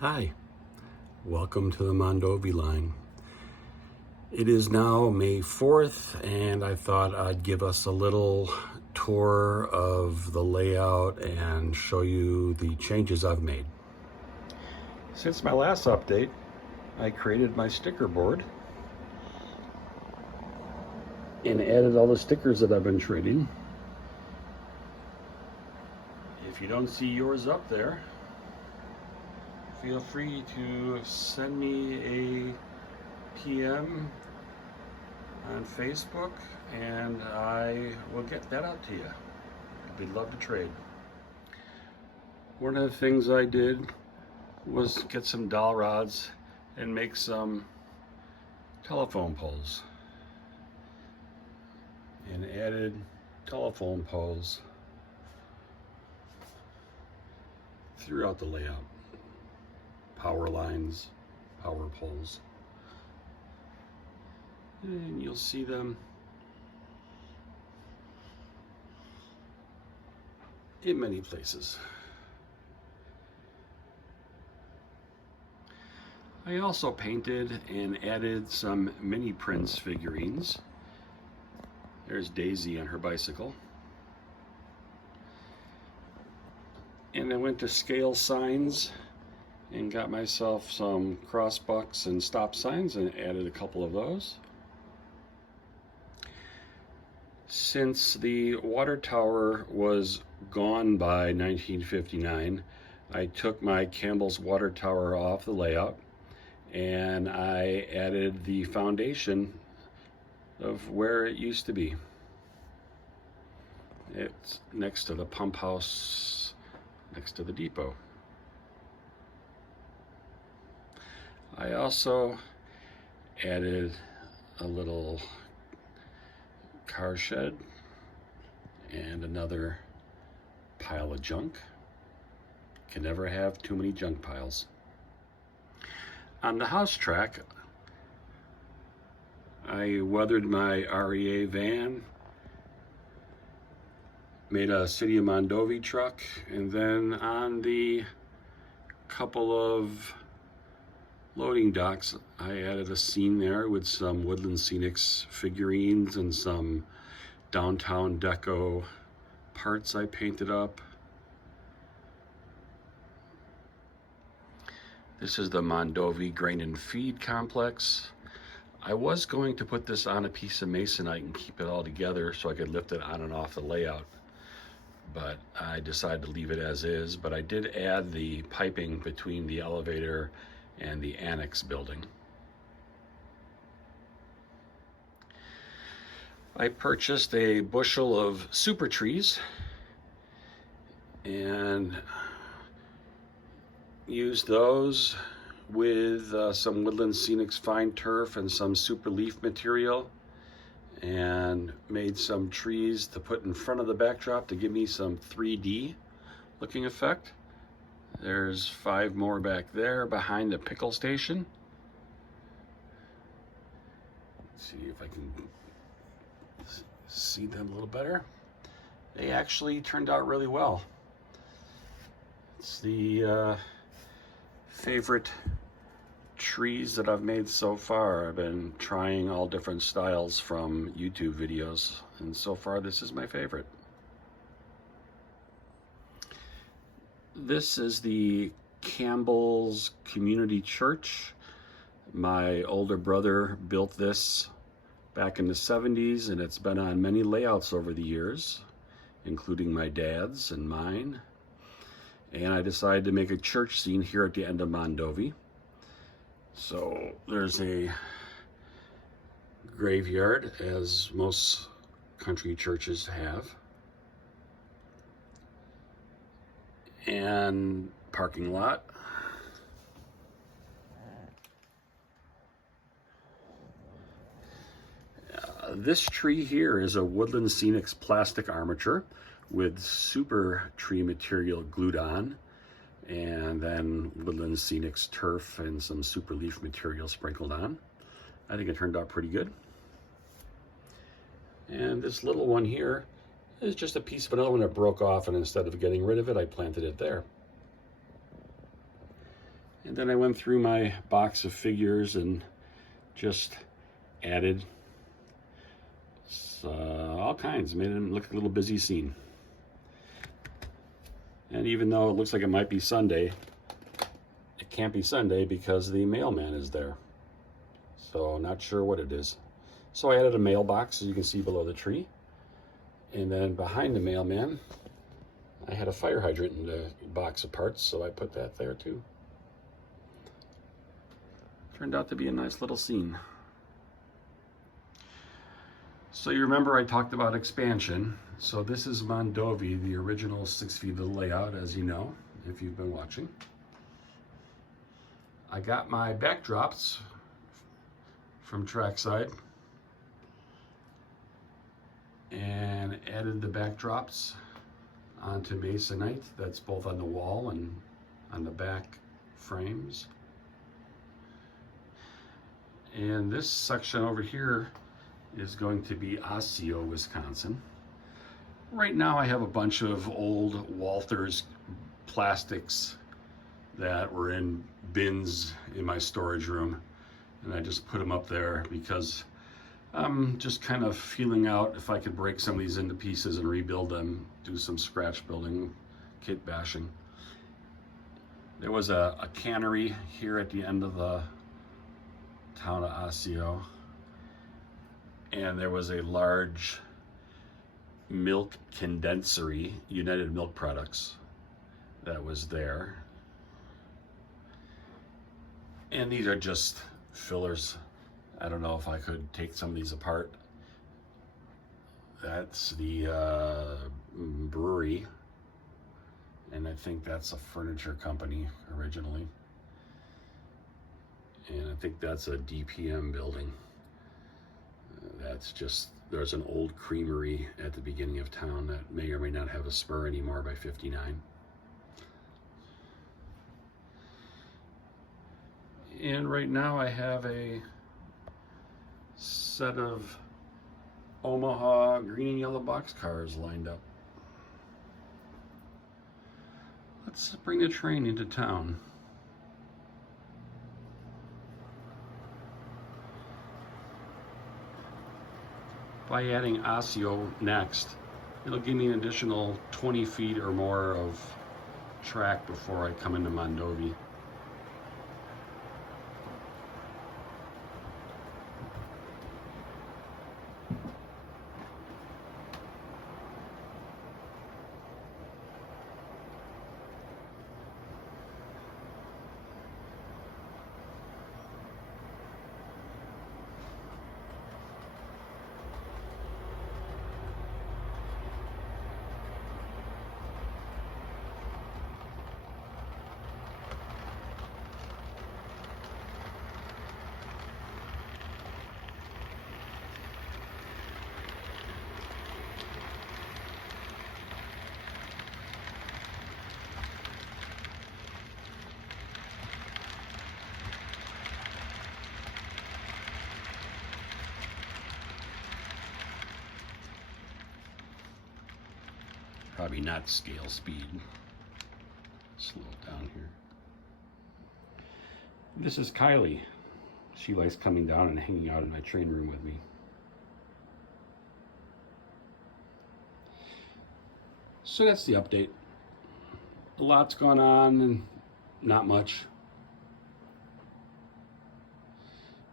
Hi, welcome to the Mondovi Line. It is now May 4th, and I thought I'd give us a little tour of the layout and show you the changes I've made. Since my last update, I created my sticker board and added all the stickers that I've been trading. If you don't see yours up there, feel free to send me a PM on Facebook and I will get that out to you. I'd love to trade. One of the things I did was get some dowel rods and make some telephone poles, and added telephone poles throughout the layout. Power lines, power poles. And you'll see them in many places. I also painted and added some mini Prince figurines. There's Daisy on her bicycle. And I went to scale signs and got myself some crossbucks and stop signs and added a couple of those. Since the water tower was gone by 1959, I took my Campbell's water tower off the layout and I added the foundation of where it used to be. It's next to the pump house, next to the depot. I also added a little car shed and another pile of junk. Can never have too many junk piles. On the house track, I weathered my REA van, made a City of Mondovi truck, and then on the couple of loading docks, I added a scene there with some Woodland Scenics figurines and some downtown deco parts I painted up. This is the Mondovi Grain and Feed Complex. I was going to put this on a piece of masonite and keep it all together so I could lift it on and off the layout, but I decided to leave it as is. But I did add the piping between the elevator and the annex building. I purchased a bushel of super trees and used those with some Woodland Scenics fine turf and some super leaf material, and made some trees to put in front of the backdrop to give me some 3D looking effect. There's 5 more back there behind the pickle station. Let's see if I can see them a little better. They actually turned out really well. It's the favorite trees that I've made so far. I've been trying all different styles from YouTube videos, and so far this is my favorite. This is the Campbell's Community Church. My older brother built this back in the 70s, and it's been on many layouts over the years, including my dad's and mine. And I decided to make a church scene here at the end of Mondovi. So there's a graveyard, as most country churches have, and parking lot. This tree here is a Woodland Scenics plastic armature with super tree material glued on, and then Woodland Scenics turf and some super leaf material sprinkled on. I think it turned out pretty good. And this little one here is just a piece of another one that broke off, and instead of getting rid of it, I planted it there. And then I went through my box of figures and just added all kinds, made it look like a little busy scene. And even though it looks like it might be Sunday, it can't be Sunday because the mailman is there. So not sure what it is. So I added a mailbox, as you can see below the tree. And then behind the mailman, I had a fire hydrant in the box of parts, so I put that there too. Turned out to be a nice little scene. So you remember I talked about expansion. So this is Mondovi, the original 6 feet of the layout, as you know, if you've been watching. I got my backdrops from Trackside and added the backdrops onto masonite. That's both on the wall and on the back frames. And this section over here is going to be Osseo, Wisconsin. Right now I have a bunch of old Walthers plastics that were in bins in my storage room, and I just put them up there because I'm just kind of feeling out if I could break some of these into pieces and rebuild them, do some scratch building, kit bashing. There was a cannery here at the end of the town of Osseo, and there was a large milk condensery, United Milk Products, that was there. And these are just fillers. I don't know if I could take some of these apart. That's the brewery, and I think that's a furniture company originally. And I think that's a DPM building. That's just, there's an old creamery at the beginning of town that may or may not have a spur anymore by 59. And right now I have a set of Omaha green and yellow boxcars lined up. Let's bring the train into town. By adding Osseo next, it'll give me an additional 20 feet or more of track before I come into Mondovi. Probably not scale speed. Slow it down here. This is Kylie. She likes coming down and hanging out in my train room with me. So that's the update. A lot's gone on and not much.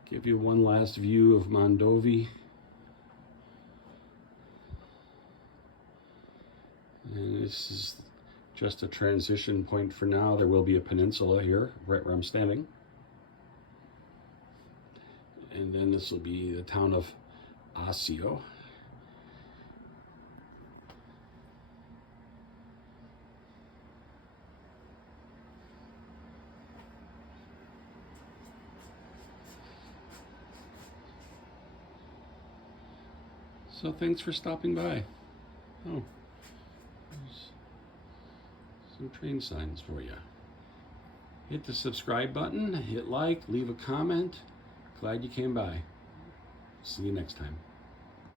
Give you one last view of Mondovi. And this is just a transition point for now. There will be a peninsula here, right where I'm standing. And then this will be the town of Osseo. So thanks for stopping by. Oh. Some train signs for you. Hit the subscribe button, hit like, leave a comment. Glad you came by. See you next time.